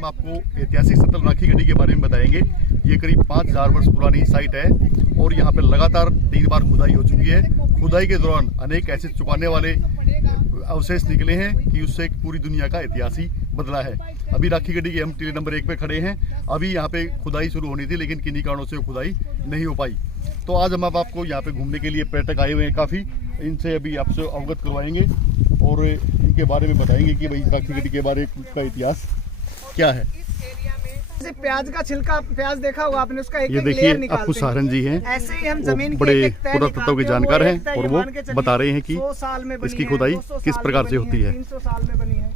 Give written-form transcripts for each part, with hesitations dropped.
हम आपको ऐतिहासिक सतल राखी गढ़ी के बारे में बताएंगे। ये करीब 5000 वर्ष पुरानी साइट है और यहाँ पे लगातार 3 बार खुदाई हो चुकी है। खुदाई के दौरान अनेक ऐसे चुकाने वाले अवशेष निकले हैं कि उससे पूरी दुनिया का इतिहास ही बदला है। अभी राखी गढ़ी के हम टीले नंबर 1 पे खड़े हैं। अभी यहाँ पे खुदाई शुरू होनी थी लेकिन किन्हीं कारणों से खुदाई नहीं हो पाई। तो आज हम आपको यहाँ पे घूमने के लिए पर्यटक आए हुए हैं काफ़ी, इनसे अभी आपसे अवगत करवाएंगे और इनके बारे में बताएंगे कि भाई राखी गढ़ी के बारे का इतिहास क्या है। प्याज का छिलका, प्याज देखा होगा आपने, उसका एक ये देखिए आपको सहारण जी हैं, ऐसे ही हम जमीन बड़े पुरातत्व के जानकार हैं और वो बता रहे हैं कि इसकी खुदाई किस प्रकार से होती है। 300 साल में बनी है।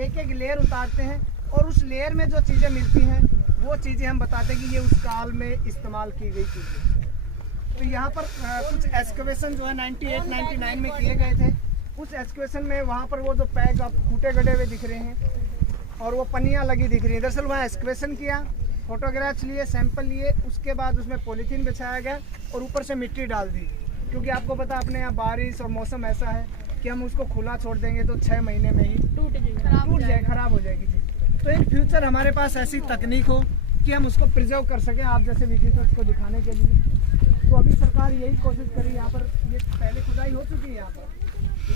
एक एक लेयर उतारते हैं और उस लेयर में जो चीजें मिलती हैं वो चीजें हम बताते हैं कि ये उस काल में इस्तेमाल की गई चीजें। तो यहाँ पर कुछ एक्सकवेशन जो है 98-99 में किए गए थे। उस एक्सकवेशन में वहाँ पर वो जो पैक आप कूटे गड़े हुए दिख रहे हैं और वो पन्नियाँ लगी दिख रही हैं, दरअसल वहाँ एक्सकवेशन किया, फोटोग्राफ्स लिए, सैंपल लिए, उसके बाद उसमें पॉलीथीन बिछाया गया और ऊपर से मिट्टी डाल दी। क्योंकि आपको पता अपने यहाँ बारिश और मौसम ऐसा है कि हम उसको खुला छोड़ देंगे तो 6 महीने में ही टूट जाए, खराब हो जाएगी चीज़। तो इन फ्यूचर हमारे पास ऐसी तकनीक हो कि हम उसको प्रिजर्व कर सकें आप जैसे विजिटर्स को दिखाने के लिए। तो अभी सरकार यही कोशिश करी। यहाँ पर ये पहले खुदाई हो चुकी है यहाँ पर,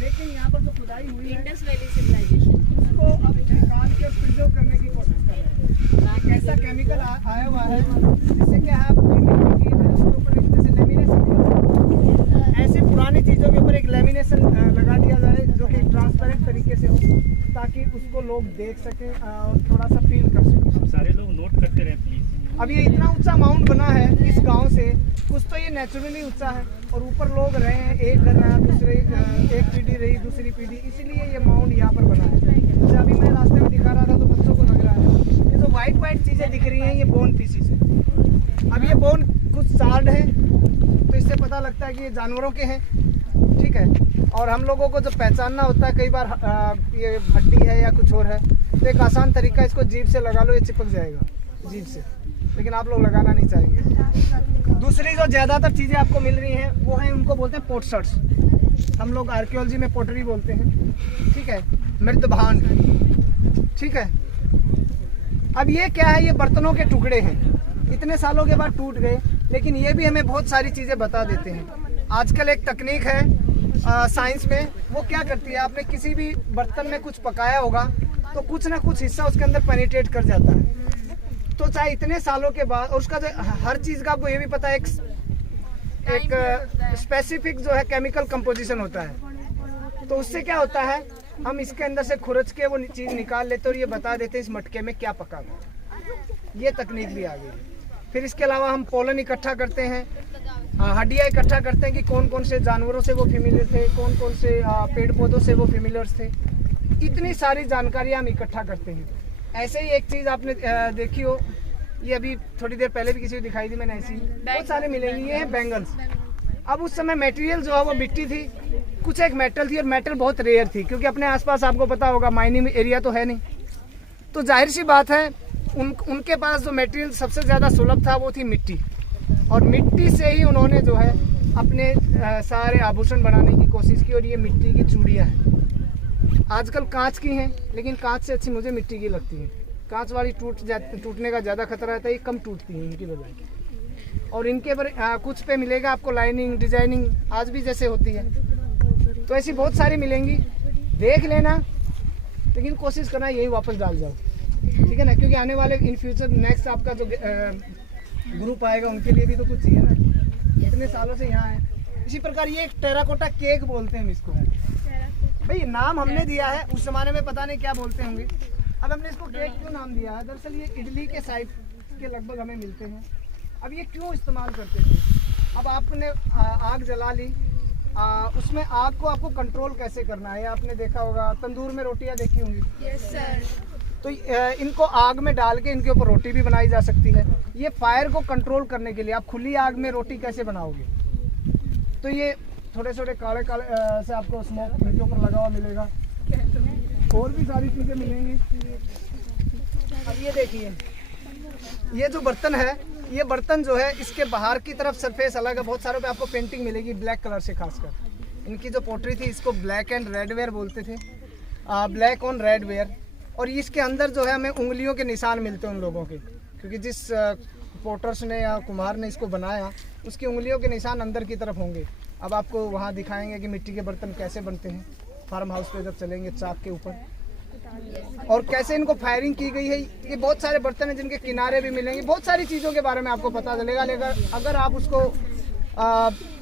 लेकिन यहाँ पर जो खुदाई हुई है इंडस वैली सिविलाइजेशन उसको अब निकाल के प्रिजर्व करने की कोशिश कर रहे हैं। कैसा केमिकल आया हुआ है जिससे क्या है उसके ऊपर एक जैसे लेमिनेशन, ऐसी पुरानी चीज़ों के ऊपर एक लेमिनेशन लगा दिया जाए जो कि ट्रांसपेरेंट तरीके से हो ताकि उसको लोग देख सकें और थोड़ा सा फील कर सकें। सारे लोग नोट करते रहे प्लीज। अब ये इतना ऊंचा माउंट बना है इस गांव से, कुछ तो ये नेचुरली ऊंचा है और ऊपर लोग रहे हैं, एक घर रहा, दूसरे एक पीढ़ी रही, दूसरी पीढ़ी, इसीलिए ये माउंट यहाँ पर बना है। जैसे अभी मैं रास्ते में दिखा रहा था तो बच्चों को लग रहा है ये तो वाइट चीज़ें दिख रही हैं, ये बोन पीसीस है। अब ये बोन कुछ चार्ड है तो इससे पता लगता है कि ये जानवरों के हैं, ठीक है। और हम लोगों को जो पहचानना होता है कई बार ये हड्डी है या कुछ और है, तो एक आसान तरीका, इसको जीभ से लगा लो, ये चिपक जाएगा जीभ से, लेकिन आप लोग लगाना नहीं चाहेंगे। दूसरी जो ज़्यादातर चीज़ें आपको मिल रही हैं वो हैं, उनको बोलते हैं पोटसर्ट्स, हम लोग आर्कियोलॉजी में पोटरी बोलते हैं, ठीक है, मृतभांड, ठीक है। अब ये क्या है, ये बर्तनों के टुकड़े हैं, इतने सालों के बाद टूट गए, लेकिन ये भी हमें बहुत सारी चीज़ें बता देते हैं। आजकल एक तकनीक है साइंस में, वो क्या करती है, आपने किसी भी बर्तन में कुछ पकाया होगा तो कुछ ना कुछ हिस्सा उसके अंदर पेनिट्रेट कर जाता है। तो चाहे इतने सालों के बाद, और उसका जो हर चीज़ का आपको ये भी पता है एक स्पेसिफिक जो है केमिकल कंपोजिशन होता है। तो उससे क्या होता है, हम इसके अंदर से खुरच के वो चीज़ निकाल लेते और ये बता देते हैं इस मटके में क्या पका हुआ। ये तकनीक भी आ गई। फिर इसके अलावा हम पोलन इकट्ठा करते हैं, हड्डियाँ इकट्ठा करते हैं कि कौन कौन से जानवरों से वो फेमिलियर थे, कौन कौन से पेड़ पौधों से वो फेमिलियर्स थे। इतनी सारी जानकारियाँ हम इकट्ठा करते हैं। ऐसे ही एक चीज़ आपने देखी हो, ये अभी थोड़ी देर पहले भी किसी को दिखाई थी मैंने, ऐसी बहुत सारे मिलेंगे। ये हैं बैंगल्स। अब उस समय मटेरियल जो है वो मिट्टी थी, कुछ एक मेटल थी और मेटल बहुत रेयर थी, क्योंकि अपने आसपास आपको पता होगा माइनिंग एरिया तो है नहीं। तो जाहिर सी बात है उनके पास जो मटेरियल सबसे ज़्यादा सुलभ था वो थी मिट्टी, और मिट्टी से ही उन्होंने जो है अपने सारे आभूषण बनाने की कोशिश की। और ये मिट्टी की चूड़ियाँ हैं, आजकल कांच की हैं, लेकिन कांच से अच्छी मुझे मिट्टी की लगती है। कांच वाली टूटने का ज़्यादा खतरा रहता है, ये कम टूटती हैं इनकी बजाय। और इनके पर कुछ पे मिलेगा आपको लाइनिंग, डिजाइनिंग आज भी जैसे होती है, तो ऐसी बहुत सारी मिलेंगी, देख लेना, लेकिन कोशिश करना यही वापस डाल जाओ, ठीक है ना, क्योंकि आने वाले इन फ्यूचर नेक्स्ट आपका जो ग्रुप आएगा उनके लिए भी तो कुछ चाहिए ना, इतने सालों से यहाँ है। इसी प्रकार ये एक टेराकोटा केक बोलते हैं हम इसको, भाई नाम हमने दिया है, उस जमाने में पता नहीं क्या बोलते होंगे, अब हमने इसको केक क्यों नाम दिया है, दरअसल ये इडली के साइज के लगभग हमें मिलते हैं। अब ये क्यों इस्तेमाल करते थे, अब आपने आग जला ली, उसमें आग को आपको कंट्रोल कैसे करना है, आपने देखा होगा तंदूर में रोटियां देखी होंगी। Yes sir. तो इनको आग में डाल के इनके ऊपर रोटी भी बनाई जा सकती है। ये फायर को कंट्रोल करने के लिए, आप खुली आग में रोटी कैसे बनाओगे, तो ये थोड़े छोटे काले काले से आपको स्मोक इनके ऊपर लगा हुआ मिलेगा, और भी सारी चीज़ें मिलेंगी। अब ये देखिए, ये जो बर्तन है, ये बर्तन जो है इसके बाहर की तरफ सरफेस अलग है, बहुत सारों पे आपको पेंटिंग मिलेगी ब्लैक कलर से, खासकर इनकी जो पोट्री थी इसको ब्लैक एंड रेड वेयर बोलते थे, ब्लैक ऑन रेड वेयर। और इसके अंदर जो है हमें उंगलियों के निशान मिलते हैं उन लोगों के, क्योंकि जिस पोटर्स ने या कुम्हार ने इसको बनाया उसकी उंगलियों के निशान अंदर की तरफ होंगे। अब आपको वहाँ दिखाएंगे कि मिट्टी के बर्तन कैसे बनते हैं फार्म हाउस पे जब चलेंगे चाक के ऊपर, और कैसे इनको फायरिंग की गई है। ये बहुत सारे बर्तन हैं जिनके किनारे भी मिलेंगे, बहुत सारी चीज़ों के बारे में आपको पता चलेगा। लेकिन अगर आप उसको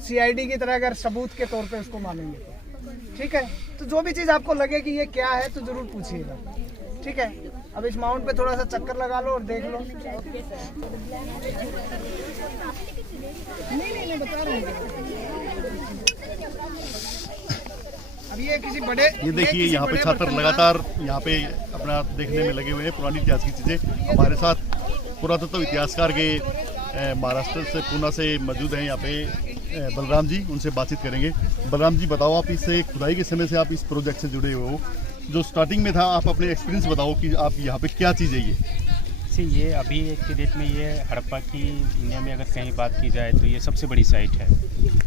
CID की तरह अगर सबूत के तौर पे उसको मानेंगे तो ठीक है। तो जो भी चीज़ आपको लगे कि ये क्या है तो ज़रूर पूछिएगा, ठीक है। अब इस माउंट पे थोड़ा सा चक्कर लगा लो और देख लो। नहीं बता रहे हैं। अब ये किसी बड़े, ये देखिए यहाँ पे छात्र लगातार यहाँ पे अपना देखने में लगे हुए हैं पुरानी इतिहास की चीज़ें। हमारे साथ पुरातत्व इतिहासकार के महाराष्ट्र से पूना से मौजूद हैं यहाँ पे बलराम जी, उनसे बातचीत करेंगे। बलराम जी बताओ, आप इससे खुदाई के समय से आप इस प्रोजेक्ट से जुड़े हुए हो, जो स्टार्टिंग में था आप अपने एक्सपीरियंस बताओ कि आप यहाँ पे क्या चीज़ है ये अभी एक की डेट में ये हड़प्पा की इंडिया में अगर कहीं बात की जाए तो ये सबसे बड़ी साइट है।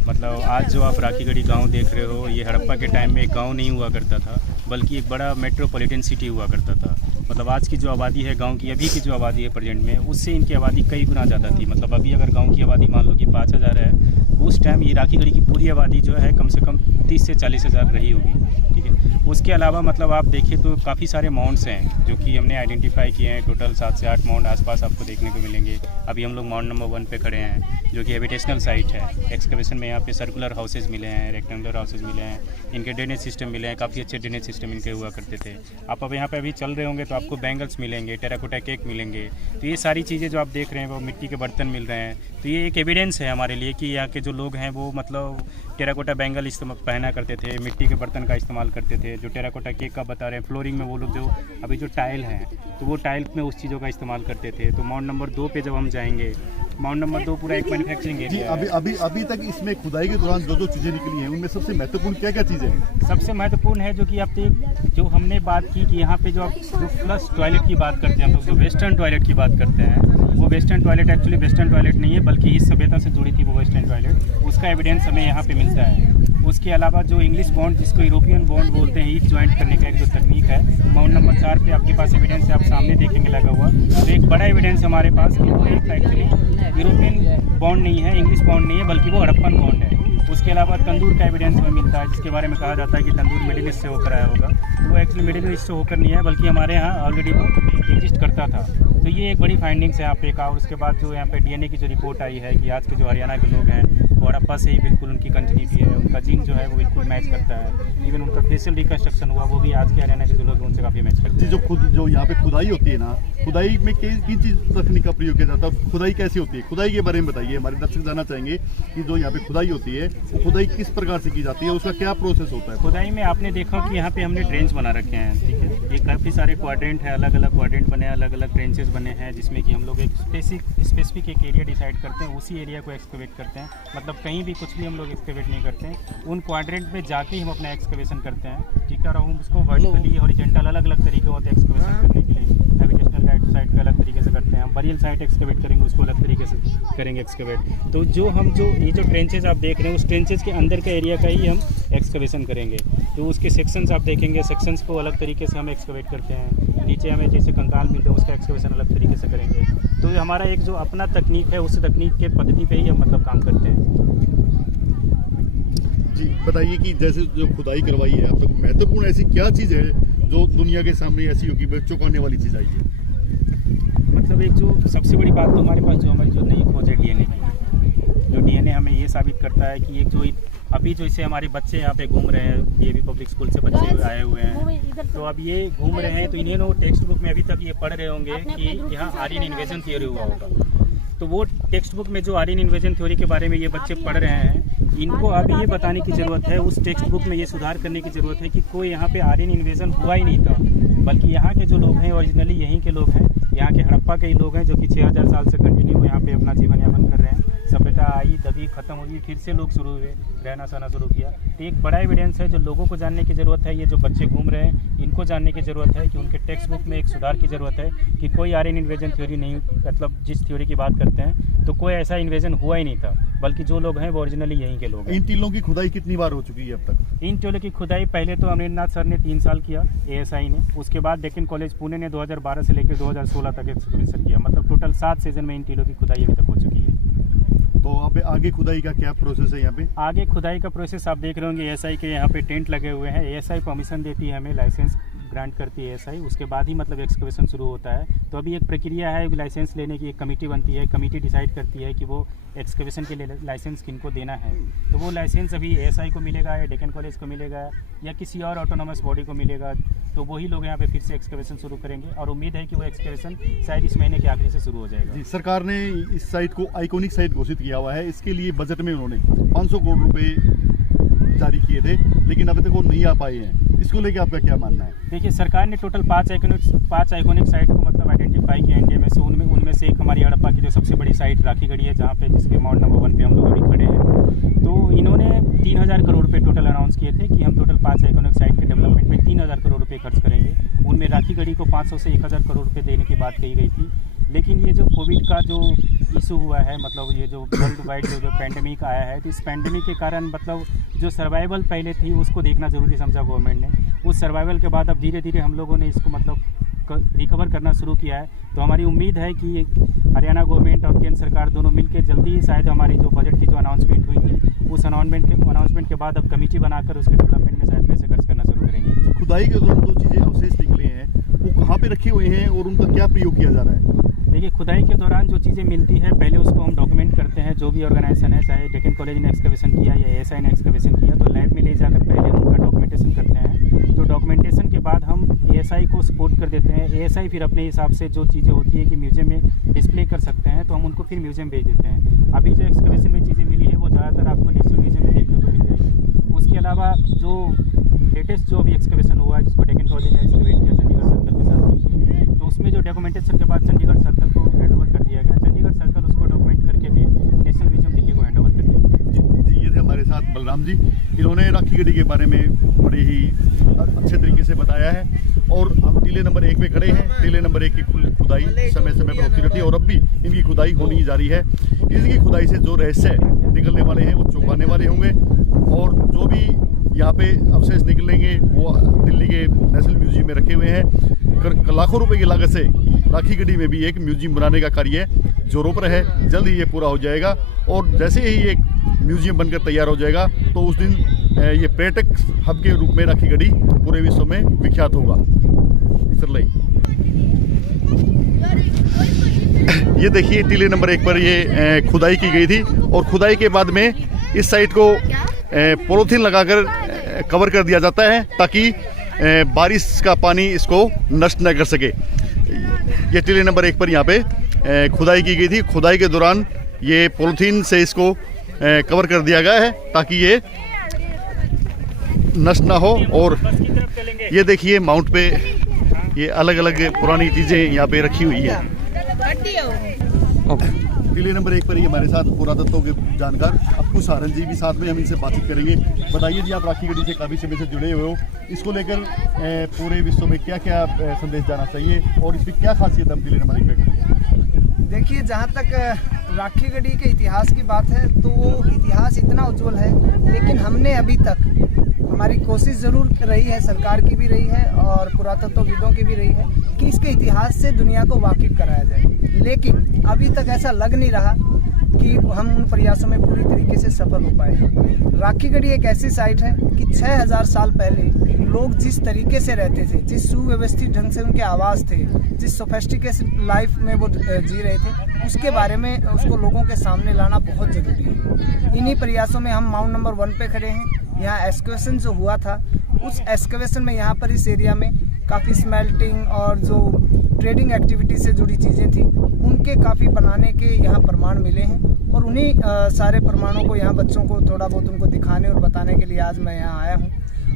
मतलब आज जो आप राखीगढ़ी गांव देख रहे हो, ये हड़प्पा के टाइम में एक गांव नहीं हुआ करता था, बल्कि एक बड़ा मेट्रोपॉलिटन सिटी हुआ करता था। मतलब आज की जो आबादी है गांव की, अभी की जो आबादी है प्रेजेंट में, उससे इनकी आबादी कई गुना ज़्यादा थी। मतलब अभी अगर गांव की आबादी मान लो कि 5000 है, उस टाइम ये राखीगढ़ी की पूरी आबादी जो है कम से कम 30 से 40 हज़ार रही होगी, ठीक है। उसके अलावा मतलब आप देखिए तो काफ़ी सारे माउंट्स हैं जो कि हमने आइडेंटिफाई किए हैं। टोटल 7 से 8 माउंट आसपास आपको देखने को मिलेंगे। अभी हम लोग माउंट नंबर 1 पे खड़े हैं, जो कि हैबिटेशनल साइट है। एक्सकवेशन में यहाँ पे सर्कुलर हाउसेज मिले हैं, रेक्टेंगुलर हाउसेज मिले हैं, इनके ड्रेनेज सिस्टम मिले हैं, काफ़ी अच्छे ड्रेनेज सिस्टम इनके हुआ करते थे। आप अब यहाँ पे अभी चल रहे होंगे तो आपको बैंगल्स मिलेंगे, टेराकोटा केक मिलेंगे। तो ये सारी चीज़ें जो आप देख रहे हैं वो मिट्टी के बर्तन मिल रहे हैं। तो ये एक एविडेंस है हमारे लिए कि यहाँ के जो लोग हैं वो मतलब टेराकोटा बैंगल इस्तेमाल पहना करते थे, मिट्टी के बर्तन का इस्तेमाल करते थे। जो टेराकोटा केक का बता रहे हैं, फ्लोरिंग में वो लोग जो अभी जो टाइल हैं तो वो टाइल में उस चीज़ों का इस्तेमाल करते थे। तो माउंट नंबर 2 पे जब हम जाएंगे, माउंट नंबर 2 पूरा एक मैन्युफैक्चरिंग एरिया है। अभी तक इसमें खुदाई के दौरान जो चीज़ें निकली हैं उनमें सबसे महत्वपूर्ण क्या क्या चीज़ें हैं? सबसे महत्वपूर्ण है जो कि आप जो हमने बात की कि यहाँ पे जो आप जो फ्लश टॉयलेट की बात करते हैं, हम लोग जो वेस्टर्न टॉयलेट की बात करते हैं, वो western toilet actually western toilet नहीं है, बल्कि इस सभ्यता से जुड़ी थी वो वेस्टर्न टॉयलेट। उसका एविडेंस हमें यहाँ पे मिलता है। उसके अलावा जो इंग्लिश बॉन्ड, जिसको यूरोपियन बॉन्ड बोलते हैं, ईच ज्वाइंट करने का एक जो तकनीक है, माउंट नंबर 4 पे आपके पास एविडेंस है, आप सामने देखेंगे लगा हुआ। तो एक बड़ा एविडेंस हमारे पास कि वो एक एक्चुअली यूरोपियन बॉन्ड नहीं है, इंग्लिश बॉन्ड नहीं है, बल्कि वो हड़प्पन बॉन्ड है। उसके अलावा तंदूर का एविडेंस हमें मिलता है, जिसके बारे में कहा जाता है कि तंदूर मिडिल ईस्ट से होकर आया होगा। तो वो एक्चुअली मिडिल ईस्ट से होकर नहीं है, बल्कि हमारे यहाँ ऑलरेडी वो एग्जिस्ट करता था। तो ये एक बड़ी फाइंडिंग्स है यहाँ पे का। और उसके बाद जो यहाँ पे DNA की जो रिपोर्ट आई है कि आज के जो हरियाणा के लोग हैं वो हड़प्पा से ही बिल्कुल उनकी कंटिन्यूटी है, उनका जीन जो है वो बिल्कुल मैच करता है। इवन उनका फेशियल रिकन्स्ट्रक्शन हुआ वो भी आज के हरियाणा के जो लोग हैं उनसे काफ़ी मैच करते हैं। जो यहाँ पे खुदाई होती है ना, खुदाई में किन चीज़ तकनीक का प्रयोग किया जाता है? खुदाई कैसी होती है? खुदाई के बारे में बताइए, हमारे दर्शक जानना चाहेंगे कि जो यहाँ पे खुदाई होती है वो खुदाई किस प्रकार से की जाती है, उसका क्या प्रोसेस होता है? खुदाई में आपने देखा कि यहाँ पे हमने ट्रेंच बना रखे हैं, ठीक है। ये काफ़ी सारे क्वाड्रेंट है, अलग अलग क्वाड्रेंट बने हैं, अलग अलग ट्रेंचेस बने हैं, जिसमें कि हम लोग एक स्पेसिफिक एक एरिया डिसाइड करते हैं, उसी एरिया को एक्सकवेट करते हैं। मतलब कहीं भी कुछ भी हम लोग एक्सकवेट नहीं करते हैं, उन क्वाड्रेंट में जाके ही हम अपना एक्सकवेशन करते हैं, ठीक है। और हम उसको वर्टिकली हॉरिजॉन्टल अलग अलग तरीके होते हैं एक्सकवेशन करने के लिए। हैबिटेशनल साइट पे अलग तरीके से करते हैं, हम बरियल साइट एक्सकवेट करेंगे उसको अलग तरीके से करेंगे एक्सकवेट। तो जो ये जो ट्रेंचेज आप देख रहे हैं, उस ट्रेंचेज के अंदर का एरिया का ही हम एक्सकवेशन करेंगे। तो उसके सेक्शंस आप देखेंगे, सेक्शंस को अलग तरीके से हम एक्सकवेट करते हैं। नीचे हमें जैसे कंकाल मिलते हैं उसका एक्सकवेशन अलग तरीके से करेंगे। तो हमारा एक जो अपना तकनीक है, उस तकनीक के पद्धति पे ही हम मतलब काम करते हैं। जी बताइए कि जैसे जो खुदाई करवाई है अब तक, महत्वपूर्ण ऐसी क्या चीज़ है जो दुनिया के सामने ऐसी होगी चौंकाने वाली चीज़ आई है? मतलब एक जो सबसे बड़ी बात तो हमारे पास जो हमारी जो नई खोज है DNA की, जो DNA हमें ये साबित करता है कि एक जो अभी जो इसे हमारे बच्चे यहाँ पे घूम रहे हैं, DAV पब्लिक स्कूल से बच्चे आए हुए हैं, तो अब ये घूम रहे हैं, तो इन्हें टेक्स्ट बुक में अभी तक ये पढ़ रहे होंगे कि यहाँ आर्यन इन्वेजन थ्योरी हुआ होगा। तो वो टेक्स्ट बुक में जो आर्यन इन्वेजन थ्योरी के बारे में ये बच्चे पढ़ रहे हैं, इनको अब ये बताने की ज़रूरत है, उस टेक्स्ट बुक में ये सुधार करने की ज़रूरत है कि कोई यहाँ पे आर्यन इन्वेजन हुआ ही नहीं था, बल्कि यहाँ के जो लोग हैं ओरिजिनली यहीं के लोग हैं, यहाँ के हड़प्पा के ही लोग हैं, जो कि 6000 साल से कंटिन्यू यहाँ पे अपना जीवन यापन कर रहे हैं। सभ्यता आई, तभी ख़त्म हुई, फिर से लोग शुरू हुए, रहना सहना शुरू किया। तो एक बड़ा एविडेंस है जो लोगों को जानने की ज़रूरत है। ये जो बच्चे घूम रहे हैं इनको जानने की ज़रूरत है कि उनके टेक्स्ट बुक में एक सुधार की ज़रूरत है कि कोई आर्यन इन्वेजन थ्योरी नहीं, मतलब जिस थ्योरी की बात करते हैं तो कोई ऐसा इन्वेजन हुआ ही नहीं था, बल्कि जो लोग हैं वो ओरिजिनली यहीं के लोग हैं। इन टीलों की खुदाई कितनी बार हो चुकी है अब तक? इन टीलों की खुदाई पहले तो अमरेंद्रनाथ सर ने 3 साल किया, ASI ने, उसके बाद डेक्कन कॉलेज पुणे ने 2012 से लेकर 2016 तक एक्सकवेशन किया। मतलब टोटल 7 सीजन में इन टीलों की खुदाई अभी तक हो चुकी है। तो अब आगे खुदाई का क्या प्रोसेस है यहाँ पे? आगे खुदाई का प्रोसेस आप देख रहे होंगे, ASI के यहाँ पे टेंट लगे हुए हैं। ASI परमिशन देती है हमें, लाइसेंस ग्रांट करती है ASI, उसके बाद ही मतलब एक्सकवेशन शुरू होता है। तो अभी एक प्रक्रिया है, लाइसेंस लेने की एक कमेटी बनती है, कमेटी डिसाइड करती है कि वो एक्सकवेशन के लिए लाइसेंस किनको देना है। तो वो लाइसेंस अभी ASI को मिलेगा या डेक्कन कॉलेज को मिलेगा या किसी और ऑटोनोमस बॉडी को मिलेगा। तो वही लोग यहाँ पे फिर से एक्सकवेशन शुरू करेंगे और उम्मीद है कि वो एक्सकवेशन शायद इस महीने के आखिरी से शुरू हो जाएगा। जी, सरकार ने इस साइट को आइकॉनिक साइट घोषित किया हुआ है। इसके लिए बजट में उन्होंने 500 करोड़ रुपए जारी किए थे, लेकिन अभी तक वो नहीं आ पाए हैं। इसको लेके आपका क्या मानना है? देखिए, सरकार ने टोटल 5 आइकॉनिक साइट को मतलब आइडेंटिफाई किया इंडिया में से। उनमें से एक हमारी हड़प्पा की जो सबसे बड़ी साइट राखीगढ़ी है, जहाँ पे जिसके माउंट नंबर 1 पे हम लोग अभी खड़े हैं। तो इन्होंने 3000 करोड़ रुपए टोटल अनाउंस किए थे कि हम टोटल 5 आइकॉनिक साइट के डेवलपमेंट में 3000 करोड़ रुपए खर्च करेंगे। उनमें राखीगढ़ी को 500 से 1000 करोड़ रुपए देने की बात कही गई थी। लेकिन ये जो कोविड का जो इशू हुआ है, मतलब ये जो वर्ल्ड वाइड जो पैंडेमिक आया है, तो इस पैंडेमिक के कारण मतलब जो सर्वाइवल पहले थी उसको देखना ज़रूरी समझा गवर्नमेंट ने। उस सर्वाइवल के बाद अब धीरे धीरे हम लोगों ने इसको मतलब रिकवर करना शुरू किया है। तो हमारी उम्मीद है कि हरियाणा गवर्नमेंट और केंद्र सरकार दोनों मिलकर जल्दी ही शायद हमारी जो बजट की जो अनाउंसमेंट हुई थी, उस अनाउंसमेंट के बाद अब कमेटी बनाकर उसके डेवलपमेंट में शायद पैसे खर्च करना शुरू करेंगे। खुदाई के दौरान जो चीज़ें अवशेष निकले हैं वो कहाँ पे रखे हुए हैं और उनका क्या प्रयोग किया जा रहा है? देखिए, खुदाई के दौरान जो चीज़ें मिलती है पहले उसको हम डॉक्यूमेंट करते हैं। जो भी ऑर्गेनाइजेशन है, चाहे डेक्कन कॉलेज ने एक्सकवेशन किया या ASI ने एक्सकवेशन किया, तो लैब में ले जाकर पहले उनका डॉक्यूमेंटेशन करते हैं। तो डॉक्यूमेंटेशन के बाद हम ASI को सपोर्ट कर देते हैं। ASI फिर अपने हिसाब से जो चीज़ें होती है कि म्यूजियम में डिस्प्ले कर सकते हैं, तो हम उनको फिर म्यूजियम भेज देते हैं। अभी जो एक्सकवेशन में चीज़ें मिली है वो ज़्यादातर आपको नेशनल म्यूजियम में देखने को मिल जाएगी। उसके अलावा जो लेटेस्ट जो अभी एक्सकवेशन हुआ है, जिसको डेक्कन कॉलेज ने एक्सकवेट किया चंडीगढ़ सर्कल के साथ मिलकर, तो उसमें जो डॉक्यूमेंटेशन के बाद चंडीगढ़ सर्कल को हैंड ओवर कर दिया गया। चंडीगढ़ सर्कल उसको डॉक्यूमेंट करके भी नेशनल म्यूजियम दिल्ली को हैंड ओवर कर दिया। जी, ये थे हमारे साथ बलराम जी। इन्होंने राखीगढ़ी के बारे में बड़े ही अच्छे तरीके से बताया है। और हम टीले नंबर 1 पे खड़े हैं। टीले नंबर 1 की खुदाई समय समय पर होती रहती है और अब भी इनकी खुदाई होनी जारी है। इसकी खुदाई से जो रहस्य निकलने वाले हैं वो चौंकाने वाले होंगे। और जो भी यहाँ पे अवशेष निकलेंगे वो दिल्ली के नेशनल म्यूजियम में रखे हुए हैं। लाखों रुपए की लागत से राखीगढ़ी में भी एक म्यूजियम बनाने का कार्य जोरों पर है। जल्द ही ये पूरा हो जाएगा और जैसे ही एक म्यूजियम बनकर तैयार हो जाएगा तो उस दिन ये पर्यटक हब के रूप में राखीगढ़ी पूरे विश्व में विख्यात होगा। ये देखिए, टीले नंबर 1 पर ये खुदाई की गई थी और खुदाई के बाद में इस साइट को पॉलीथीन लगाकर कवर कर दिया जाता है ताकि बारिश का पानी इसको नष्ट न कर सके। ये टीले नंबर 1 पर यहाँ पे खुदाई की गई थी। खुदाई के दौरान ये पॉलीथीन से इसको कवर कर दिया गया है ताकि ये नष्ट ना हो। और ये देखिए, माउंट पे ये अलग अलग पुरानी चीज़ें यहाँ पे रखी हुई है। टीले नंबर 1 पर ही हमारे साथ पुरातत्व के जानकार अप्पू सारन जी भी साथ में, हम इनसे बातचीत करेंगे। बताइए जी, आप राखीगढ़ी से काफ़ी समय से जुड़े हुए हो, इसको लेकर पूरे विश्व में क्या क्या संदेश जाना चाहिए और इसकी क्या खासियत है टीले नंबर 1 पे? देखिए, जहाँ तक राखीगढ़ी के इतिहास की बात है तो वो इतिहास इतना उज्जवल है, लेकिन हमने अभी तक, हमारी कोशिश ज़रूर रही है, सरकार की भी रही है और पुरातत्वविदों की भी रही है कि इसके इतिहास से दुनिया को वाकिफ कराया जाए। लेकिन अभी तक ऐसा लग नहीं रहा कि हम उन प्रयासों में पूरी तरीके से सफल हो पाए। राखीगढ़ी एक ऐसी साइट है कि 6000 साल पहले लोग जिस तरीके से रहते थे, जिस सुव्यवस्थित ढंग से उनके आवास थे, जिस सोफिस्टिकेटेड लाइफ में वो जी रहे थे, उसके बारे में उसको लोगों के सामने लाना बहुत ज़रूरी है। इन्हीं प्रयासों में हम माउंट नंबर 1 पे खड़े हैं। यहाँ एक्सकवेशन जो हुआ था, उस एक्सकवेशन में यहाँ पर इस एरिया में काफ़ी स्मेल्टिंग और जो ट्रेडिंग एक्टिविटी से जुड़ी चीज़ें थी, उनके काफ़ी बनाने के यहाँ प्रमाण मिले हैं। और उन्हीं सारे प्रमाणों को यहाँ बच्चों को थोड़ा बहुत उनको दिखाने और बताने के लिए आज मैं यहाँ आया हूँ।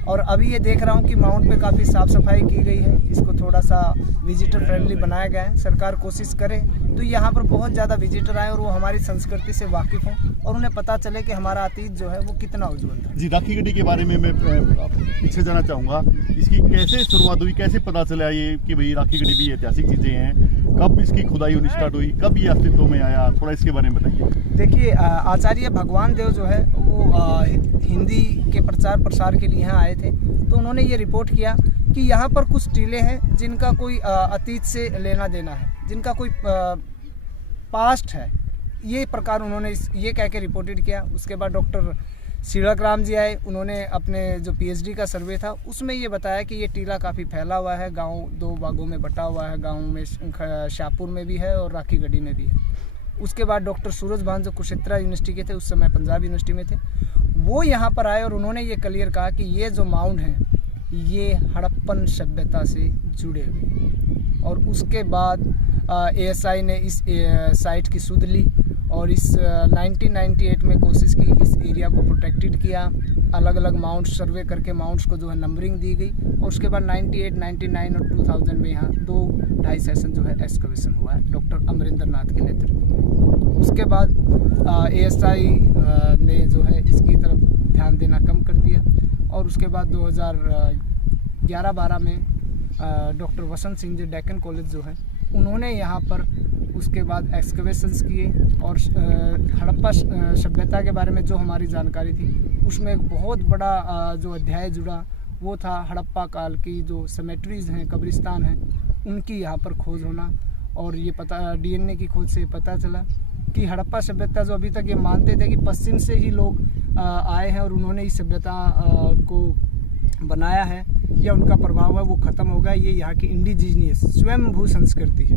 और अभी ये देख रहा हूँ कि माउंट पे काफ़ी साफ़ सफाई की गई है, इसको थोड़ा सा विजिटर फ्रेंडली बनाया गया है। सरकार कोशिश करे तो यहाँ पर बहुत ज़्यादा विजिटर आए और वो हमारी संस्कृति से वाकिफ़ हों और उन्हें पता चले कि हमारा अतीत जो है वो कितना उज्जवल था। जी, राखी गढ़ी के बारे में मैं पीछे जाना चाहूँगा। इसकी कैसे शुरुआत हुई, कैसे पता चला ये कि भाई राखी गढ़ी भी ऐतिहासिक चीज़ें हैं? कब इसकी खुदाई होनी स्टार्ट हुई, कब ये अस्तित्व में आया, थोड़ा इसके बारे में बताइए। देखिए, आचार्य भगवान देव जो है वो हिंदी के प्रचार प्रसार के लिए यहाँ आए थे, तो उन्होंने ये रिपोर्ट किया कि यहाँ पर कुछ टीले हैं जिनका कोई अतीत से लेना देना है, जिनका कोई पास्ट है, ये प्रकार उन्होंने ये कह के रिपोर्टेड किया। उसके बाद डॉक्टर सीड़क राम जी आए, उन्होंने अपने जो पीएचडी का सर्वे था उसमें ये बताया कि ये टीला काफ़ी फैला हुआ है, गांव 2 भागों में बटा हुआ है, गांव में शाहपुर में भी है और राखी गढ़ी में भी है। उसके बाद डॉक्टर सूरज भान जो कुरुक्षेत्र यूनिवर्सिटी के थे, उस समय पंजाब यूनिवर्सिटी में थे, वो यहाँ पर आए और उन्होंने ये क्लियर कहा कि ये जो माउंड हैं ये हड़प्पन सभ्यता से जुड़े हुए। और उसके बाद एएसआई ने इस साइट की सुध ली और इस 1998 में कोशिश की, इस एरिया को प्रोटेक्टेड किया, अलग अलग माउंट सर्वे करके माउंट्स को जो है नंबरिंग दी गई। और उसके बाद 98, 99 और 2000 में यहाँ 2-2.5 सेशन जो है एक्सकवेशन हुआ है डॉक्टर अमरिंदर नाथ के नेतृत्व में। उसके बाद एएसआई ने जो है इसकी तरफ ध्यान देना कम कर दिया और उसके बाद 2011-12 में डॉक्टर वसंत सिंह जी डेक्कन कॉलेज जो है उन्होंने यहाँ पर उसके बाद एक्सकवेशंस किए और हड़प्पा सभ्यता के बारे में जो हमारी जानकारी थी उसमें एक बहुत बड़ा जो अध्याय जुड़ा वो था हड़प्पा काल की जो सेमेट्रीज हैं, कब्रिस्तान हैं, उनकी यहाँ पर खोज होना। और ये पता डीएनए की खोज से पता चला कि हड़प्पा सभ्यता जो अभी तक ये मानते थे कि पश्चिम से ही लोग आए हैं और उन्होंने इस सभ्यता को बनाया है या उनका प्रभाव है वो ख़त्म हो गया। ये यहाँ की इंडिजीनियस स्वयंभू संस्कृति है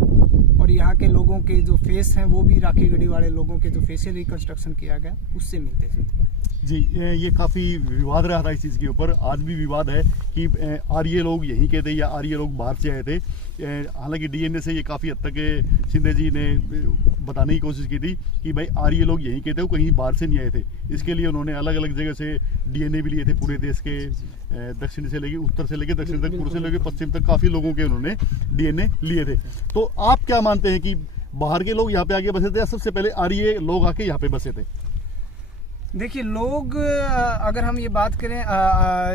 और यहाँ के लोगों के जो फेस हैं वो भी राखी गढ़ी वाले लोगों के जो फेशियल रिकन्स्ट्रक्शन किया गया उससे मिलते जुलते। जी, ये काफ़ी विवाद रहा था इस चीज़ के ऊपर, आज भी विवाद है कि आर्य लोग यहीं के थे या आर्य लोग बाहर से आए थे। हालांकि डीएनए से ये काफ़ी हद तक शिंदे जी ने बताने की कोशिश की थी कि भाई आर्य लोग यहीं के थे, वो कहीं बाहर से नहीं आए थे। इसके लिए उन्होंने अलग अलग जगह से डीएनए भी लिए थे, पूरे देश के दक्षिण से लेके उत्तर से लेके दक्षिण तक, पूर्व से लेके पश्चिम तक काफ़ी लोगों के उन्होंने डीएनए लिए थे। तो आप क्या मानते हैं कि बाहर के लोग यहाँ पे आके बसे थे या सबसे पहले आर्य लोग आके यहाँ पे बसे थे? देखिए, लोग अगर हम ये बात करें,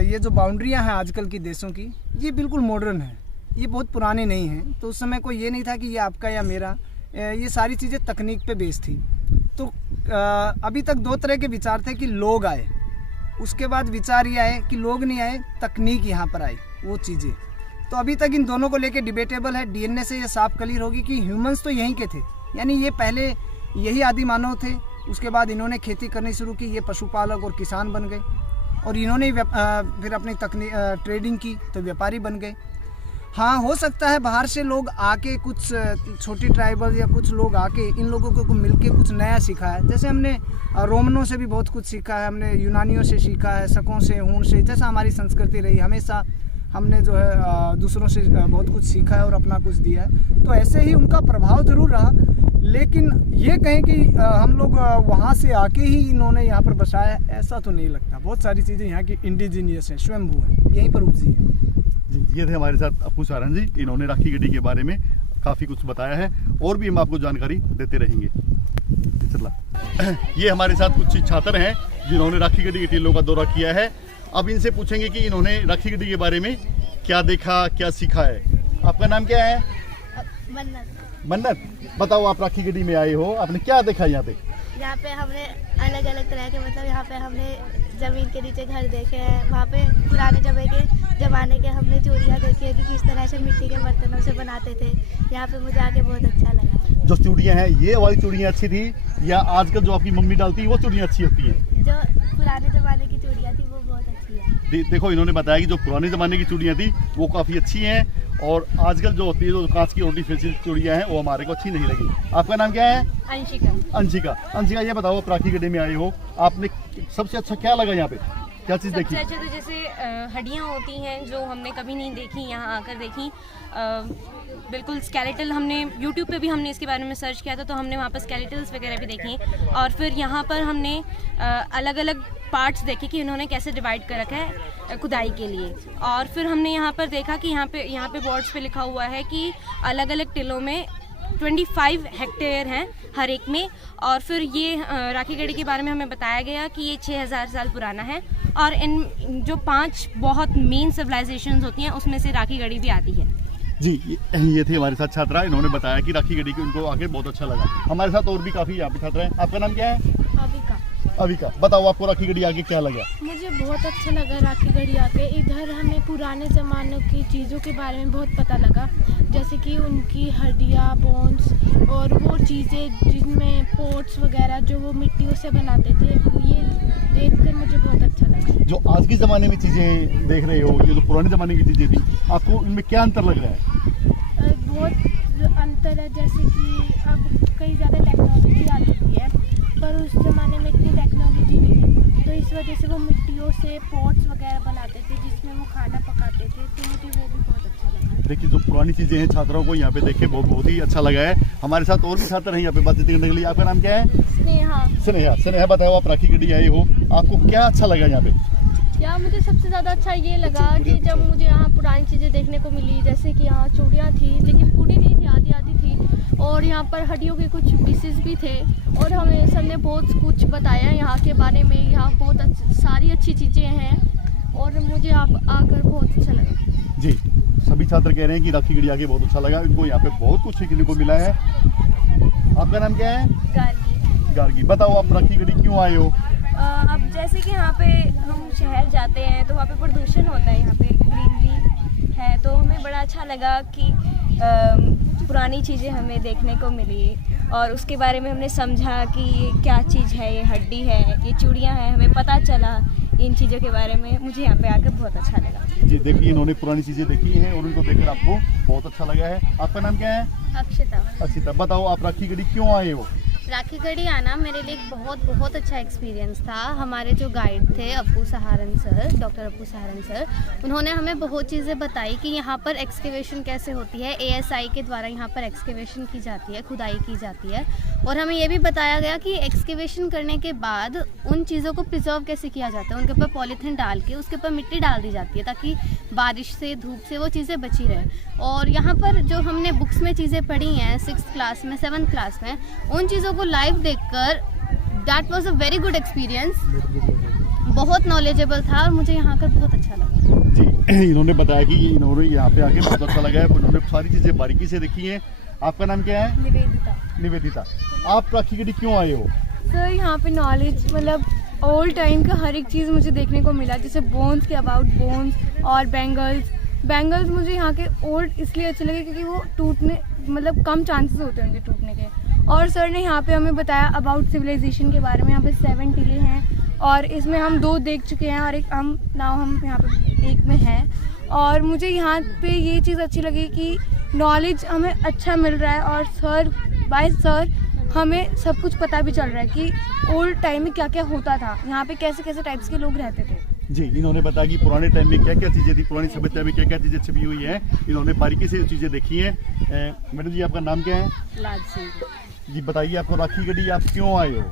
ये जो बाउंड्रियां हैं आजकल की देशों की, ये बिल्कुल मॉडर्न है, ये बहुत पुरानी नहीं है। तो उस समय कोई ये नहीं था कि ये आपका या मेरा, ये सारी चीज़ें तकनीक पे बेस्ड थी। तो अभी तक 2 तरह के विचार थे कि लोग आए, उसके बाद विचार ये आए कि लोग नहीं आए, तकनीक यहाँ पर आई, वो चीज़ें। तो अभी तक इन दोनों को लेके डिबेटेबल है। डीएनए से ये साफ क्लियर होगी कि ह्यूमंस तो यहीं के थे, यानी ये पहले यही आदि मानव थे। उसके बाद इन्होंने खेती करनी शुरू की, ये पशुपालक और किसान बन गए और इन्होंने फिर अपनी ट्रेडिंग की तो व्यापारी बन गए। हाँ, हो सकता है बाहर से लोग आके कुछ छोटी ट्राइबल या कुछ लोग आके इन लोगों को मिलके कुछ नया सीखा है। जैसे हमने रोमनों से भी बहुत कुछ सीखा है, हमने यूनानियों से सीखा है, शकों से, हूण से, जैसा हमारी संस्कृति रही, हमेशा हमने जो है दूसरों से बहुत कुछ सीखा है और अपना कुछ दिया है। तो ऐसे ही उनका प्रभाव ज़रूर रहा, लेकिन ये कहें कि हम लोग वहाँ से आके ही इन्होंने यहाँ पर बसाया, ऐसा तो नहीं लगता। बहुत सारी चीज़ें यहाँ की इंडिजीनियस हैं, स्वयंभू हैं, यहीं पर उपजी है। जी, ये थे हमारे साथ अपू सारन जी, इन्होंने राखी गढ़ी के बारे में काफ़ी कुछ बताया है और भी हम आपको जानकारी देते रहेंगे। ये हमारे साथ कुछ छात्र हैं जिन्होंने राखी गढ़ी के टीलों का दौरा किया है। अब इनसे पूछेंगे कि इन्होंने राखी गढ़ी के बारे में क्या देखा, क्या सीखा है। आपका नाम क्या है? मन्नत। बताओ, आप राखी गढ़ी में आए हो, आपने क्या देखा यहाँ पे? यहाँ पे हमने अलग अलग तरह के, मतलब यहाँ पे हमने ज़मीन के नीचे घर देखे हैं, वहाँ पे पुराने ज़माने के हमने चूड़ियाँ देखी है कि किस तरह से मिट्टी के बर्तनों से बनाते थे। यहाँ पे मुझे आके बहुत अच्छा लगा। जो चूड़ियाँ हैं, ये वाली चूड़ियाँ अच्छी थी या आजकल जो आपकी मम्मी डालती है वो चूड़ियाँ अच्छी होती हैं? जो पुराने ज़माने की चूड़ियाँ थी वो बहुत अच्छी है। देखो, इन्होंने बताया कि जो पुराने ज़माने की चूड़ियाँ थी वो काफ़ी अच्छी हैं और आजकल जो होती है, जो कांच की आर्टिफिशियल चूड़ियाँ हैं, वो हमारे को अच्छी नहीं लगी। आपका नाम क्या है? अंशिका। अंशिका, ये बताओ, आप राखी गढ़ी में आए हो, आपने सबसे अच्छा क्या लगा यहाँ पे? क्या चीज़ देखी? सबसे अच्छा तो जैसे हड्डियाँ होती हैं जो हमने कभी नहीं देखी, यहाँ आकर देखी। बिल्कुल स्केलेटल, हमने यूट्यूब पे भी हमने इसके बारे में सर्च किया था, तो हमने वहाँ पर स्केलेटल्स वगैरह भी देखी। और फिर यहाँ पर हमने अलग अलग पार्ट्स देखे कि इन्होंने कैसे डिवाइड कर रखा है खुदाई के लिए। और फिर हमने यहाँ पर देखा कि यहाँ पे बोर्ड्स पे लिखा हुआ है कि अलग अलग टिलों में 25 हेक्टेयर हैं हर एक में। और फिर ये राखी गढ़ी के बारे में हमें बताया गया कि ये 6000 साल पुराना है, और इन जो 5 बहुत मेन सिविलाइजेशंस होती हैं उसमें से राखी गढ़ी भी आती है। जी, ये थे हमारे साथ छात्रा, इन्होंने बताया कि राखी गढ़ी को उनको आके बहुत अच्छा लगा। हमारे साथ और भी काफ़ी यहाँ पे छात्रा हैं। आपका नाम क्या है? अविका। बताओ आपको राखी गढ़ी आके क्या लगा? मुझे बहुत अच्छा लगा राखी गढ़ी आके। इधर हमें पुराने ज़मानों की चीज़ों के बारे में बहुत पता लगा, जैसे कि उनकी हड्डियाँ, बोन्स और वो चीज़ें जिनमें पोट्स वगैरह जो वो मिट्टियों से बनाते थे, ये देखकर मुझे बहुत अच्छा लगा। जो आज के ज़माने में चीज़ें देख रहे हो, ये जो पुराने ज़माने की चीज़ें थी, आपको इनमें क्या अंतर लग रहा है? बहुत अंतर है, जैसे कि अब कई ज़्यादा टेक्नोलॉजी आ चुकी है, पर उस ज़माने में इतनी टेक्नोलॉजी नहीं थी, तो इस वजह से वो मिट्टियों से पॉट्स वगैरह बनाते थे जिसमें वो खाना पकाते थे, तो मुझे वो भी बहुत अच्छा लगा। देखिए, जो पुरानी चीज़ें हैं छात्राओं को यहाँ पे देख के बहुत ही अच्छा लगा है। हमारे साथ और भी छात्र हैं यहाँ पे बातचीत करने के लिए। आपका नाम क्या है? स्नेहा, बताओ आप राखी गढ़ी आए हो, आपको क्या अच्छा लगा यहाँ पे? यहाँ मुझे सबसे ज़्यादा अच्छा ये लगा कि जब मुझे यहाँ पुरानी चीज़ें देखने को मिली, जैसे कि यहाँ चूड़ियाँ थी लेकिन पूरी नहीं थी, आधी आधी थी, और यहाँ पर हड्डियों के कुछ पीसेस भी थे, और हमें सर ने बहुत कुछ बताया यहाँ के बारे में। यहाँ बहुत सारी अच्छी चीज़ें हैं और मुझे आप आकर बहुत अच्छा लगा। जी, सभी छात्र कह रहे हैं कि राखी गढ़ी आके बहुत अच्छा लगा, इनको यहाँ पे बहुत कुछ सीखने को मिला है। आपका नाम क्या है? गार्गी। बताओ आप राखी गढ़ी क्यों आए हो? अब जैसे कि यहाँ पे हम शहर जाते हैं तो वहाँ पे प्रदूषण होता है, यहाँ पे ग्रीनरी है, तो हमें बड़ा अच्छा लगा कि पुरानी चीज़ें हमें देखने को मिली, और उसके बारे में हमने समझा कि ये क्या चीज़ है, ये हड्डी है, ये चूड़ियाँ हैं, हमें पता चला इन चीज़ों के बारे में। मुझे यहाँ पे आकर बहुत अच्छा लगा। जी, देखिए इन्होंने पुरानी चीज़ें देखी हैं और उनको देखकर आपको बहुत अच्छा लगा है। आपका नाम क्या है? अक्षिता। बताओ आप राखी गढ़ी क्यों आए हो? राखी गढ़ी आना मेरे लिए एक बहुत अच्छा एक्सपीरियंस था। हमारे जो गाइड थे डॉक्टर अपू सहारन सर, उन्होंने हमें बहुत चीज़ें बताई कि यहाँ पर एक्सकेवेशन कैसे होती है, ASI के द्वारा यहाँ पर एक्सकेवेशन की जाती है, खुदाई की जाती है। और हमें ये भी बताया गया कि एक्सकेवेशन करने के बाद उन चीज़ों को प्रिजर्व कैसे किया जाता है। उनके ऊपर पॉलीथीन डाल के उसके ऊपर मिट्टी डाल दी जाती है ताकि बारिश से, धूप से वो चीज़ें बची रहे। और यहाँ पर जो हमने बुक्स में चीज़ें पढ़ी हैं 6th क्लास में, 7th क्लास में, उन चीज़ों को लाइव देखकर that was a very good experience. बहुत नॉलेजेबल था और मुझे यहाँ कर बहुत अच्छा लगा। जी, इन्होंने बताया कि इन्होंने यहाँ पे आके बहुत अच्छा लगा है, उन्होंने सारी चीज़ें बारीकी से देखी हैं। आपका नाम क्या है? निवेदिता। आप राखी गढ़ी क्यों आए हो? सर यहाँ पे नॉलेज, मतलब ओल्ड टाइम का हर एक चीज़ मुझे देखने को मिला, जैसे बोन्स के अबाउट बोन्स और बैंगल्स मुझे यहाँ के ओल्ड इसलिए अच्छे लगे क्योंकि वो टूटने, मतलब कम चांसेस होते हैं उनके टूटने के। और सर ने यहाँ पे हमें बताया अबाउट सिविलाइजेशन के बारे में। यहाँ पे 7 टीले हैं और इसमें हम 2 देख चुके हैं और एक हम यहाँ पे 1 में हैं। और मुझे यहाँ पे ये चीज़ अच्छी लगी कि नॉलेज हमें अच्छा मिल रहा है, और सर हमें सब कुछ पता भी चल रहा है कि ओल्ड टाइम में क्या क्या होता था, यहाँ पे कैसे कैसे टाइप्स के लोग रहते थे। जी, इन्होंने बताया कि पुराने टाइम में क्या क्या चीज़ें थी, पुरानी सभ्यता में क्या क्या चीज़ें छपी हुई हैं। इन्होंने बारीकी से चीज़ें देखी हैं। मैडम जी, आपका नाम क्या है? लाल सिंह। जी, बताइए आपको राखी गढ़ी आप क्यों आए हो?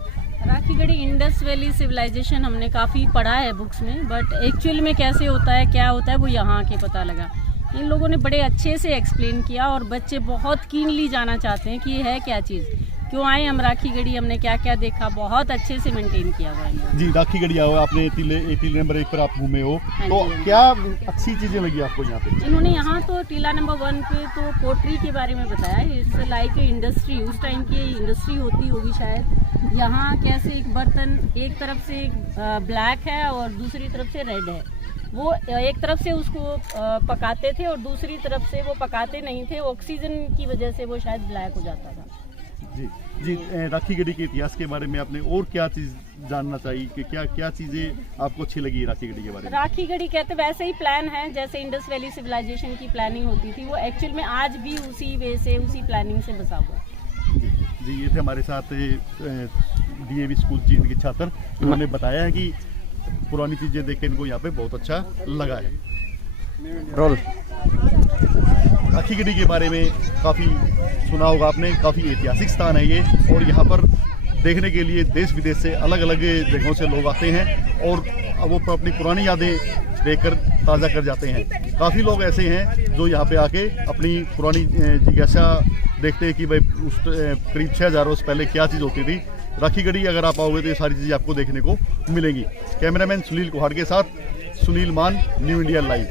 Rakhi Garhi Indus valley civilisation हमने काफ़ी पढ़ा है बुक्स में, बट एक्चुअल में कैसे होता है, क्या होता है, वो यहाँ आके पता लगा। इन लोगों ने बड़े अच्छे से एक्सप्लेन किया और बच्चे बहुत कीनली जाना चाहते हैं कि ये है क्या चीज़, क्यों आए हम राखी गढ़ी, हमने क्या क्या देखा, बहुत अच्छे से मेंटेन किया हुआ है। जी, राखी गढ़ी आओ, आपने टीला नंबर 1 पर आप घूमे हो, तो क्या अच्छी चीज़ें लगी आपको यहाँ पे? इन्होंने यहाँ तो टीला नंबर 1 पे तो पोट्री के बारे में बताया। इट्स लाइक इंडस्ट्री, उस टाइम की इंडस्ट्री होती होगी शायद। यहाँ कैसे एक बर्तन एक तरफ से ब्लैक है और दूसरी तरफ से रेड है, वो एक तरफ से उसको पकाते थे और दूसरी तरफ से वो पकाते नहीं थे, ऑक्सीजन की वजह से वो शायद ब्लैक हो जाता था। जी, राखी गढ़ी के इतिहास के बारे में आपने और क्या चीज़ जानना चाहिए कि क्या क्या चीज़ें आपको अच्छी लगी राखी गढ़ी के बारे में? राखी गढ़ी कहते वैसे ही प्लान है जैसे इंडस वैली सिविलाइजेशन की प्लानिंग होती थी, वो एक्चुअल में आज भी उसी वे से, उसी प्लानिंग से बसा हुआ है। जी, ये थे हमारे साथ DAV स्कूल जींद के छात्र। उन्होंने बताया है कि पुरानी चीज़ें देख के इनको यहाँ पे बहुत अच्छा लगा है। रोल राखी गढ़ी के बारे में काफ़ी सुना होगा आपने, काफ़ी ऐतिहासिक स्थान है ये, और यहाँ पर देखने के लिए देश विदेश से अलग अलग जगहों से लोग आते हैं और वो अपनी पुरानी यादें देखकर ताज़ा कर जाते हैं। काफ़ी लोग ऐसे हैं जो यहाँ पे आके अपनी पुरानी जिज्ञासा देखते हैं कि भाई उस करीब 6000 वर्ष पहले क्या चीज़ होती थी। राखी गढ़ी अगर आप आओगे तो ये सारी चीज़ें आपको देखने को मिलेंगी। कैमरामैन सुनील कुहाड़ के साथ सुनील मान, न्यू इंडिया लाइव।